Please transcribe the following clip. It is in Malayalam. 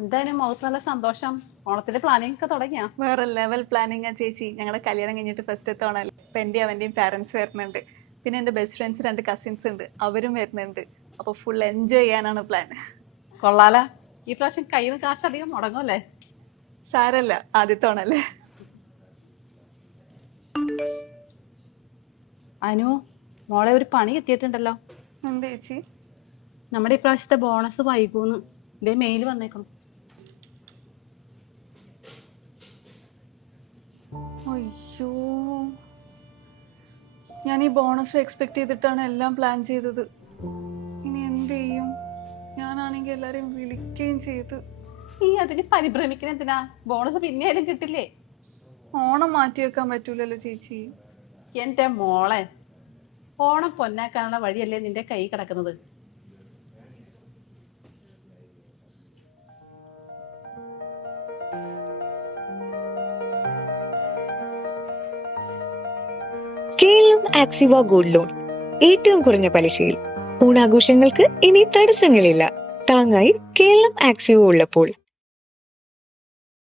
എന്തായാലും മുഖത്ത് നല്ല സന്തോഷം. ഓണത്തിന്റെ പ്ലാനിങ് ഒക്കെ തുടങ്ങിയാ? വേറെ ലെവൽ പ്ലാനിങ് ചേച്ചി. ഞങ്ങളെ കല്യാണം കഴിഞ്ഞിട്ട് ഫസ്റ്റ് എത്തോണല്ലേ. ഇപ്പൊ എൻ്റെ അവൻ്റെയും പാരൻസ് വരുന്നുണ്ട്. പിന്നെ എൻ്റെ ബെസ്റ്റ് ഫ്രണ്ട്സ് 2 കസിൻസ് ഉണ്ട്, അവരും വരുന്നുണ്ട്. അപ്പൊ ഫുൾ എൻജോയ് ചെയ്യാനാണ് പ്ലാൻ. കൊള്ളാല. ഈ പ്രാവശ്യം കയ്യിൽ നിന്ന് കാശ് അധികം മുടങ്ങുമല്ലേ? സാരല്ല, ആദ്യത്തോണല്ലേ. അനു, മോളെ ഒരു പണി എത്തിയിട്ടുണ്ടല്ലോ. എന്താ ചേച്ചി? നമ്മുടെ ഈ പ്രാവശ്യത്തെ ബോണസ് വൈകൂന്ന് ഇതേ മെയിൽ വന്നേക്കണം. അയ്യോ, ഞാൻ ഈ ബോണസ് എക്സ്പെക്ട് ചെയ്തിട്ടാണ് എല്ലാം പ്ലാൻ ചെയ്തത്. ഇനി എന്ത് ചെയ്യും? ഞാനാണെങ്കിൽ എല്ലാരെയും വിളിക്കുകയും ചെയ്തു. നീ അതിന് പരിഭ്രമിക്കുന്ന എന്തിനാ? ബോണസ് പിന്നെ ആയാലും കിട്ടില്ലേ? ഓണം മാറ്റി വെക്കാൻ പറ്റൂലല്ലോ ചേച്ചി. എന്റെ മോളെ, ഓണം പൊന്നാക്കാനുള്ള വഴിയല്ലേ നിന്റെ കൈ കിടക്കുന്നത്. കേരളം ആക്സിവ ഗോൾഡ് ലോൺ ഏറ്റവും കുറഞ്ഞ പലിശയിൽ ഓണാഘോഷങ്ങൾക്ക് ഇനി തടസ്സങ്ങളില്ല. താങ്ങായി കേരളം ആക്സിവ ഉള്ളപ്പോൾ